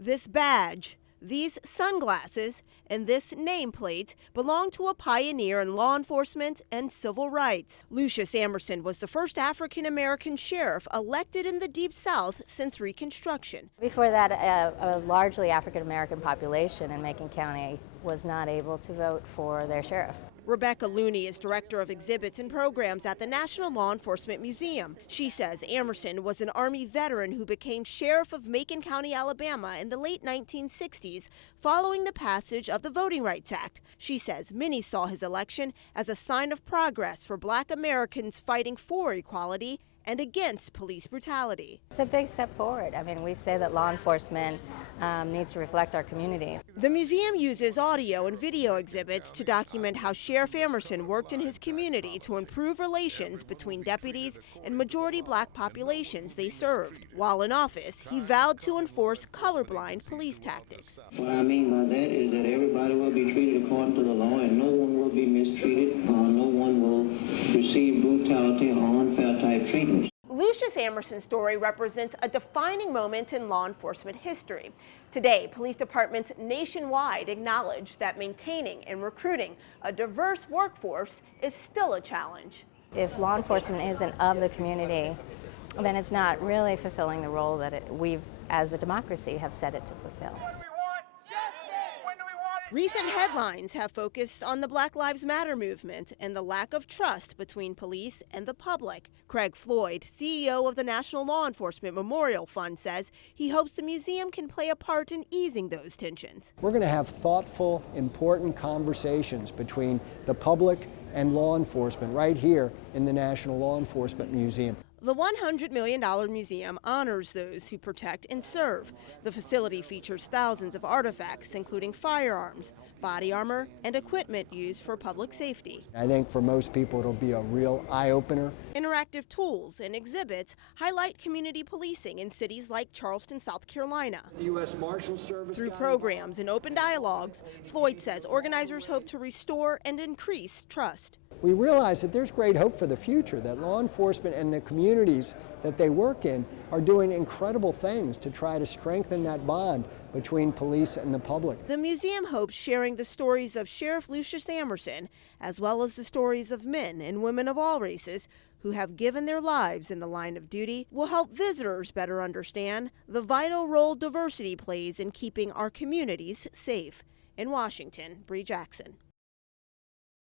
This badge, these sunglasses, and this nameplate belong to a pioneer in law enforcement and civil rights. Lucius Amerson was the first African-American sheriff elected in the Deep South since Reconstruction. Before that, a largely African-American population in Macon County was not able to vote for their sheriff. Rebecca Looney is director of exhibits and programs at the National Law Enforcement Museum. She says Amerson was an Army veteran who became sheriff of Macon County, Alabama in the late 1960s following the passage of the Voting Rights Act. She says many saw his election as a sign of progress for Black Americans fighting for equality and against police brutality. It's a big step forward. I mean, we say that law enforcement needs to reflect our communities. The museum uses audio and video exhibits to document how Sheriff Amerson worked in his community to improve relations between deputies and majority Black populations they served. While in office, he vowed to enforce colorblind police tactics. What I mean by that is that everybody will be treated according to the law and no one will be mistreated, no one will receive brutality or unfair type treatment. Lucius Amerson's story represents a defining moment in law enforcement history. Today, police departments nationwide acknowledge that maintaining and recruiting a diverse workforce is still a challenge. If law enforcement isn't of the community, then it's not really fulfilling the role that we, as a democracy, have set it to fulfill. Recent headlines have focused on the Black Lives Matter movement and the lack of trust between police and the public. Craig Floyd, CEO of the National Law Enforcement Memorial Fund, says he hopes the museum can play a part in easing those tensions. We're going to have thoughtful, important conversations between the public and law enforcement right here in the National Law Enforcement Museum. The $100 million museum honors those who protect and serve. The facility features thousands of artifacts, including firearms, body armor, and equipment used for public safety. I think for most people it'll be a real eye-opener. Interactive tools and exhibits highlight community policing in cities like Charleston, South Carolina. The U.S. Marshals Service. Through programs and open dialogues, Floyd says organizers hope to restore and increase trust. We realize that there's great hope for the future, that law enforcement and the communities that they work in are doing incredible things to try to strengthen that bond between police and the public. The museum hopes sharing the stories of Sheriff Lucius Amerson, as well as the stories of men and women of all races who have given their lives in the line of duty, will help visitors better understand the vital role diversity plays in keeping our communities safe. In Washington, Bree Jackson.